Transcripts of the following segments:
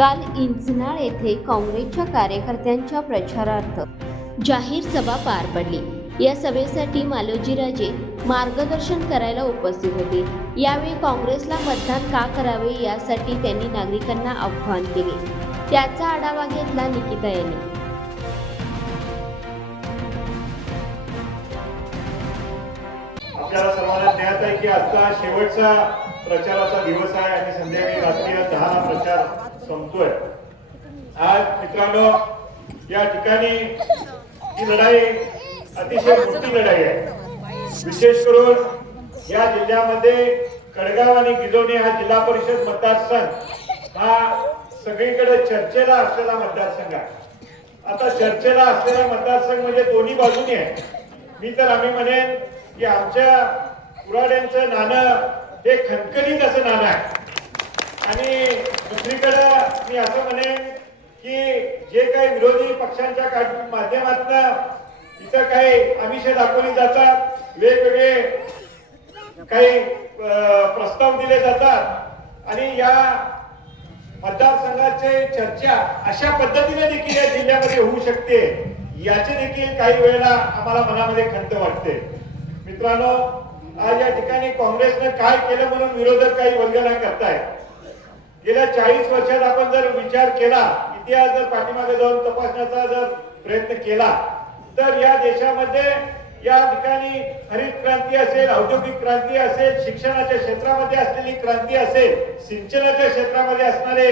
काल इंचनाळ येथे काँग्रेसच्या कार्यकर्त्यांच्या प्रचारार्थ जाहीर सभा पार पडली. या सभेसाठी मालोजीराजे मार्गदर्शन करायला उपस्थित होते. यावेळी काँग्रेसला मतदान का करावे यासाठी त्यांनी नागरिकांना आव्हान केले. त्याचा आढावा घेतला निकिता यांनी. आपल्याला सर्वांना ज्ञात आहे की आजचा शेवटचा प्रचाराचा दिवस आहे आणि संध्याकाळी रात्री दहा प्रचार संपतोय. आज मित्रांनो या ठिकाणी ही लढाई अतिशय मोठी लढाई आहे. विशेष करून या जिल्ह्यामध्ये कडगाव आणि गिलोणी हा जिल्हा परिषद मतदारसंघ हा सगळीकडे चर्चेला असलेला मतदारसंघ आहे. आता चर्चेला असलेला मतदारसंघ म्हणजे दोन्ही बाजूनी आहे. मी तर आम्ही म्हणेन की आमच्या कुराड्यांचं नाणं हे खणखणीत असं नाणं आहे. आणि दुसरीकडं मी असं म्हणेन की जे काही विरोधी पक्षांच्या माध्यमातून इथं काही आमिष दाखवली जातात वेगवेगळे काही प्रस्ताव दिले जातात आणि या मतदारसंघाचे चर्चा अशा पद्धतीने देखील या जिल्ह्यामध्ये होऊ शकते याचे देखील काही वेळेला आम्हाला मनामध्ये खंत वाटते. मित्रांनो आज या ठिकाणी काँग्रेसनं काय केलं म्हणून विरोधक काही वल्गना करतायत? गेल्या चाळीस वर्षात आपण जर विचार केला इतिहास जर पाठीमागे जाऊन तपासण्याचा जर प्रयत्न केला तर या देशामध्ये या ठिकाणी हरित क्रांती असेल औद्योगिक क्रांती असेल शिक्षणाच्या क्षेत्रामध्ये असलेली क्रांती असेल सिंचनाच्या क्षेत्रामध्ये असणारे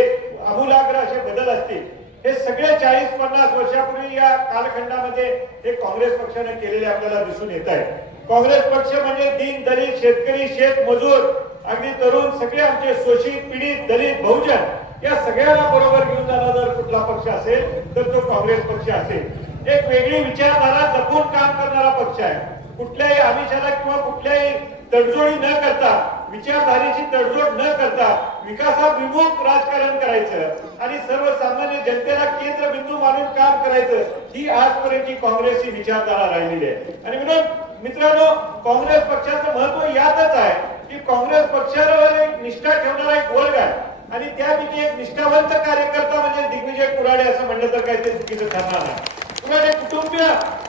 आमूलाग्र असे बदल असतील हे सगळे चाळीस पन्नास वर्षापूर्वी या कालखंडामध्ये हे काँग्रेस पक्षाने केलेले आपल्याला दिसून येत आहे. काँग्रेस पक्ष म्हणजे दिन दलित शेतकरी शेत मजूर अगदी तरुण सगळे आमचे शोषित पीडित दलित बहुजन या सगळ्यांना बरोबर घेऊन जाणार जर कुठला पक्ष असेल तर तो काँग्रेस पक्ष असेल. एक वेगळी विचारधारा जपून काम करणारा पक्ष आहे. कुठल्याही आमिषाला किंवा कुठल्याही तडजोडी न करता विचारधारेची तडजोड न करता विकासाभिमुख राजकारण करायचं आणि सर्वसामान्य जनतेला केंद्रबिंदू मानून काम करायचं ही आजपर्यंतची काँग्रेसची विचारधारा राहिलेली आहे. आणि म्हणून मित्रांनो काँग्रेस पक्षाचं महत्त्व यातच आहे. की काँग्रेस पक्षावर एक निष्ठा ठेवणारा एक वर्ग आहे. आणि त्यापैकी एक निष्ठावंत कार्यकर्ता म्हणजे दिग्विजय कुराडे असं म्हणलं तर काही ते चुकीचं ठरणार नाही. कुराडे कुटुंब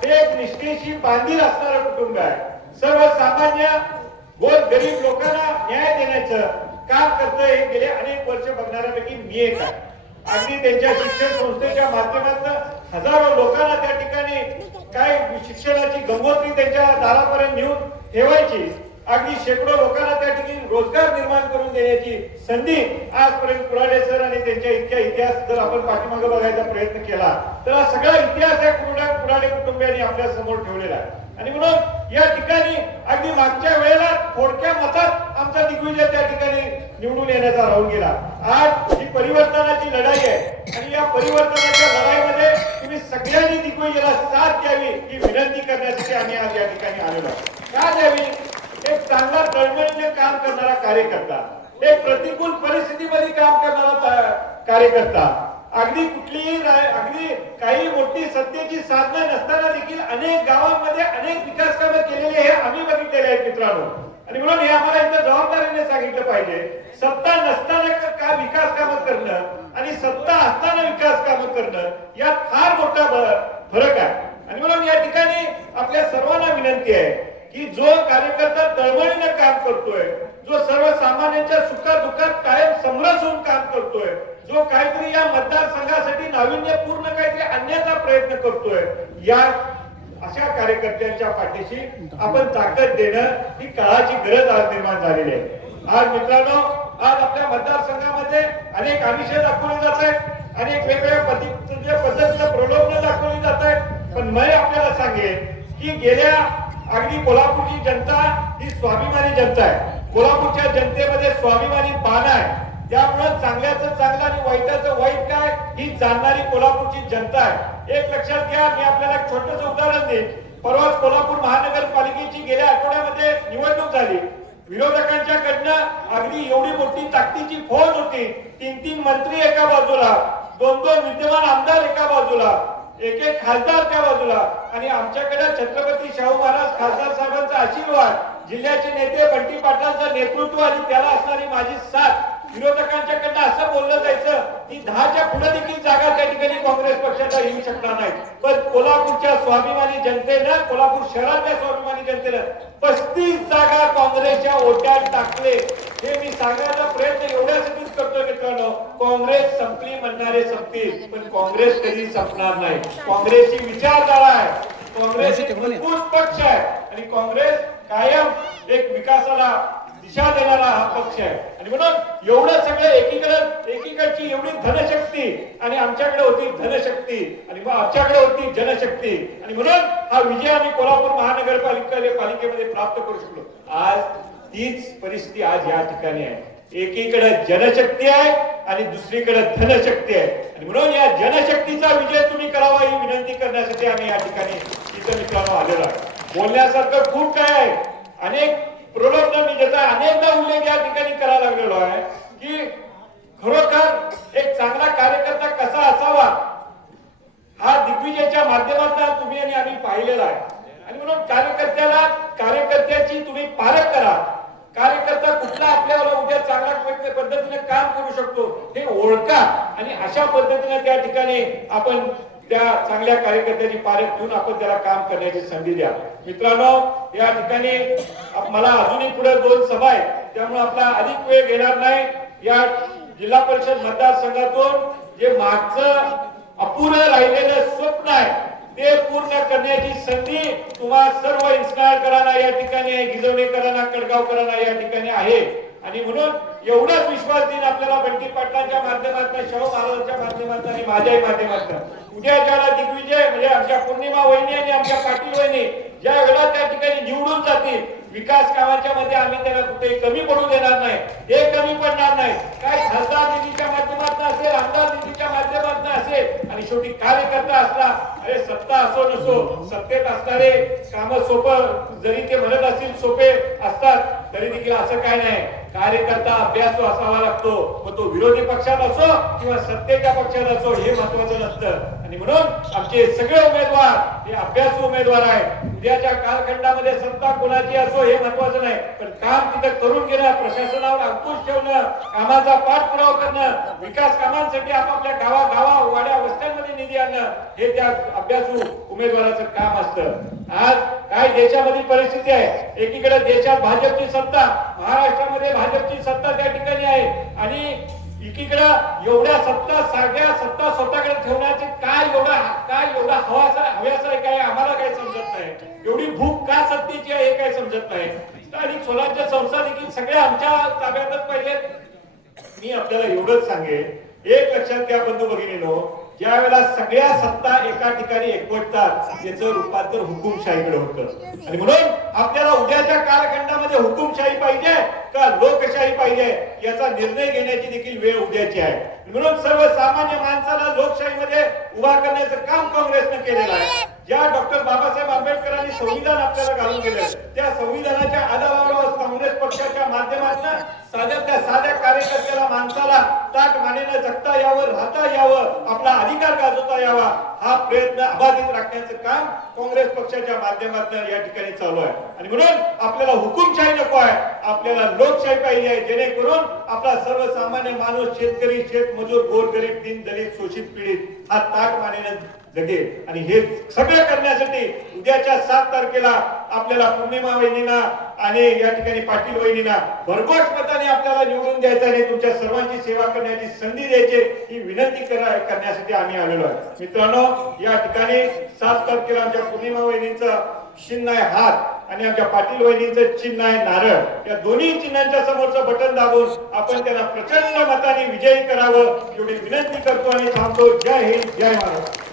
हे एक निष्ठेशी बांधील असणारं कुटुंब आहे. सर्वसामान्य गोर गरीब लोकांना न्याय देण्याचं काम करतं हे गेले अनेक वर्ष बघणाऱ्यापैकी मी एक आहे. अगदी त्यांच्या शिक्षण संस्थेच्या माध्यमातून हजारो लोकांना त्या ठिकाणी काय शिक्षणाची गंगोत्री त्यांच्या दारापर्यंत नेऊन ठेवायची. अगदी शेकडो लोकांना त्या ठिकाणी रोजगार निर्माण करून देण्याची संधी आजपर्यंत कुराडे सर आणि त्यांच्या इतक्या इतिहास जर आपण पाठीमागे बघायचा प्रयत्न केला तर हा सगळा इतिहास या कुरुडा कुराडे कुटुंबियांनी आपल्यासमोर ठेवलेला आहे. आणि म्हणून या ठिकाणी अगदी मागच्या वेळेला थोडक्या मतात आमचा दिग्विजय त्या ठिकाणी निवडून येण्याचा राहून गेला. आज ही परिवर्तनाची लढाई आहे आणि या परिवर्तनाच्या लढाईमध्ये तुम्ही सगळ्यांनी दिग्विजयला साथ द्यावी ही विनंती करण्यासाठी आम्ही आज या ठिकाणी आलेलो का द्यावी. एक चांगला तळमळीने काम करणारा कार्यकर्ता एक प्रतिकूल परिस्थितीमध्ये काम करणारा कार्यकर्ता. अगदी कुठलीही अगदी काही मोठी सत्तेची साधना नसताना देखील अनेक गावांमध्ये अनेक विकास कामं केलेली हे आम्ही बघितलेले आहेत मित्रांनो. आणि म्हणून हे आम्हाला इथं जबाबदारीने सांगितलं पाहिजे. सत्ता नसताना का- विकास कामं करणं आणि सत्ता असताना विकास कामं करणं यात फार मोठा फरक आहे. आणि म्हणून या ठिकाणी आपल्या सर्वांना विनंती आहे की जो कार्यकर्ता तळमळीनं काम करतोय जो सर्वसामान्यांच्या सुखादुखात कायम समरस होऊन काम करतोय जो काहीतरी या मतदारसंघासाठी नाविन्यपूर्ण काहीतरी आणण्याचा प्रयत्न करतोय या अशा कार्यकर्त्यांच्या पाठीशी आपण ताकद देणं ही काळाची गरज आज निर्माण झालेली आहे. आज मित्रांनो आज आपल्या मतदारसंघामध्ये अनेक आमिष दाखवले जात आहेत अनेक वेगवेगळ्या पद्धतीचं पद्धतीचं प्रलोभन दाखवली जात आहेत. पण मी आपल्याला सांगेन की गेल्या अगदी कोल्हापूरची जनता ही स्वाभिमानी जनता आहे. कोल्हापूरच्या जनतेमध्ये स्वाभिमानी पाना आहे. त्यामुळे चांगल्याचं चांगलं आणि वाईटाचं वाईट काय ही जाणणारी कोल्हापूरची जनता आहे. एक लक्षात घ्या मी आपल्याला एक छोटस उदाहरण देईन. परवाच कोल्हापूर महानगरपालिकेची गेल्या आठवड्यामध्ये निवडणूक झाली. विरोधकांच्या कडनं अगदी एवढी मोठी ताकदीची फौज होती. तीन तीन मंत्री एका बाजूला दोन दोन विद्यमान आमदार एका बाजूला. एक एक खासदार त्या बाजूला. आणि आमच्याकडे छत्रपती शाहू महाराज खासदार साहेबांचा आशीर्वाद जिल्ह्याचे नेते बंटी पाटलांचं नेतृत्व आणि त्याला असणारी माझी साथ विरोधकांच्याकडनं असं बोललं जायचं ती दहाच्या पुढे देखील जागा त्या ठिकाणी काँग्रेस पक्षाला येऊ शकणार नाही. पण कोल्हापूरच्या स्वाभिमानी जनतेनं कोल्हापूर शहरातल्या स्वाभिमानी जनतेनं पस्तीस जागा काँग्रेसच्या ओट्यात टाकले. हे मी सांगायचा प्रयत्न एवढ्यासाठीच करतोय मित्रांनो काँग्रेस संपली म्हणणारे संपतील पण काँग्रेस कधी संपणार नाही. काँग्रेसची विचारधारा आहे. काँग्रेस पक्ष आहे. आणि काँग्रेस कायम एक विकासाला दिशा देणारा हा पक्ष आहे. आणि म्हणून एवढं सगळं एकीकडे एकीकडची एवढी धनशक्ती आणि आमच्याकडे होती धनशक्ती. आणि मग आमच्याकडे होती जनशक्ती. आणि म्हणून हा विजय आम्ही कोल्हापूर महानगरपालिका पालिकेमध्ये प्राप्त करू शकलो. आज तीच परिस्थिती आज या ठिकाणी आहे. एकीकडे जनशक्ती आहे आणि दुसरीकडे धनशक्ती आहे. आणि म्हणून या जनशक्तीचा विजय तुम्ही करावा ही विनंती करण्यासाठी आम्ही या ठिकाणी इथं मित्रांनो आलेलो आहे बोलण्यासारखं खूप काय आहे. अनेक प्रलोभन मी ज्याचा अनेकदा उल्लेख या ठिकाणी करायला लागलेलो आहे की खरोखर एक चांगला कार्यकर्ता कसा असावा हा दिग्विजयच्या माध्यमातून तुम्ही आणि आम्ही पाहिलेला आहे. आणि म्हणून कार्यकर्त्याला कार्यकर्त्याची तुम्ही पारख करा. कार्यकर्ता कुठला आपल्याला उद्या चांगल्या पद्धतीने काम करू शकतो हे ओळखा. आणि अशा पद्धतीने त्या ठिकाणी आपण त्या चांगल्या कार्यकर्त्याची पारख घेऊन आपण त्याला काम करण्याची संधी द्या. मित्रांनो या ठिकाणी मला अजूनही पुढे दोन सभा आहेत. त्यामुळे आपला अधिक वेळ घेणार नाही. या जिल्हा परिषद मतदारसंघातून जे मागचं अपुरं राहिलेलं स्वप्न आहे ते पूर्ण करण्याची संधी तुम्हा सर्व इंस्टाळकरांना या ठिकाणी गिजवणेकरांना कडगावकरांना या ठिकाणी आहे. आणि म्हणून एवढाच विश्वास देईन आपल्याला बंटी पाटलांच्या माध्यमातून शाहू महाराजांच्या माध्यमातून आणि माझ्याही माध्यमातून. उद्या ज्याला दिग्विजय म्हणजे आमच्या पौर्णिमा वहिनी आणि आमच्या पाटील वहिनी ज्या वेळेला त्या ठिकाणी निवडून जातील विकास कामाच्या मध्ये आम्ही त्यांना कुठे कमी पडू देणार नाही. हे कमी पडणार नाही. काय खासदार निधीच्या माध्यमातून असेल आमदार निधीच्या माध्यमातून असेल आणि शेवटी कार्यकर्ता असला अरे सत्ता असो नसो सत्तेत असणारे काम सोपं जरी ते म्हणत असतील सोपे असतात तरी देखील असं काय नाही. कार्यकर्ता अभ्यासू असावा लागतो. मग तो विरोधी पक्षात असो किंवा सत्तेच्या पक्षात असो हे महत्वाचं नसतं. आणि म्हणून आमचे सगळे उमेदवार हे अभ्यासू उमेदवार आहेत. उद्याच्या कालखंडामध्ये सत्ता कोणाची असो हे महत्वाचं नाही. पण काम तिथं करून घेणं प्रशासनावर अंकुश ठेवणं कामाचा पाठपुरावा करणं विकास कामांसाठी आपापल्या गावा गावा वाड्या वस्त्यांमध्ये निधी आणणं हे त्या अभ्यासू उमेदवाराचं काम असतं. आज काय देशामध्ये परिस्थिती आहे? एकीकडे देशात भाजपची सत्ता महाराष्ट्रामध्ये भाजपची सत्ता त्या ठिकाणी आहे. आणि एकीकडं एवढ्या सत्ता सगळ्या सत्ता स्वतःकडे ठेवण्याचे काय एवढा काय एवढा हवासा हव्यास आहे काय आम्हाला काय समजत नाही. एवढी भूक का सत्तेची आहे हे काय समजत नाही. स्थानिक स्वराज्य संस्था देखील सगळ्या आमच्या ताब्यातच पाहिजेत मी आपल्याला एवढंच सांगेन. एक लक्षात घ्या बंधू भगिनीनो ज्या वेळेला सगळ्या सत्ता एका ठिकाणी एकवटतात याचं रूपांतर हुकुमशाहीकडे होतं. आणि म्हणून आपल्याला उद्याच्या कालखंडामध्ये हुकुमशाही पाहिजे का लोकशाही पाहिजे याचा निर्णय घेण्याची देखील वेळ उद्याची आहे. म्हणून सर्वसामान्य माणसाला लोकशाहीमध्ये उभा करण्याचं काम काँग्रेसनं केलेलं आहे. ज्या डॉक्टर बाबासाहेब आंबेडकरांनी संविधान आपल्याला घालून केलं त्या संविधानाच्या आधारावर काँग्रेस पक्षाच्या माध्यमातून साध्या त्या साध्या कार्यकर्त्याला माणसाला ताट मानेनं जगता यावं राहता यावं आपला अधिकार गाजवता यावा हा प्रयत्न अबाधित राखण्याचं काम काँग्रेस पक्षाच्या माध्यमातून या ठिकाणी चालू आहे. आणि म्हणून आपल्याला हुकुमशाही नको आहे. आपल्याला लोकशाही पाहिजे आहे. जेणेकरून आपला सर्वसामान्य माणूस शेतकरी शेतमजूर गोरगरीब दिन दलित शोषित पीडित हा ताट मानेनं जगेल आणि हे सगळं करण्यासाठी उद्याच्या सात तारखेला आपल्याला पूर्णिमा वहिनीना आणि या ठिकाणी पाटील वहिनीना भरघोस मताने आपल्याला निवडून द्यायचं आणि तुमच्या सर्वांची सेवा करण्याची संधी द्यायची ही विनंती करण्यासाठी आम्ही आलेलो आहे. मित्रांनो या ठिकाणी सात तारखेला आमच्या पूर्णिमा वहिनीचं चिन्ह आहे हात आणि आमच्या पाटील वहिनीचं चिन्ह आहे नारळ. या दोन्ही चिन्हांच्या समोरचं बटन दाबून आपण त्यांना प्रचंड मताने विजयी करावं एवढी विनंती करतो आणि थांबतो. जय हिंद जय महाराष्ट्र.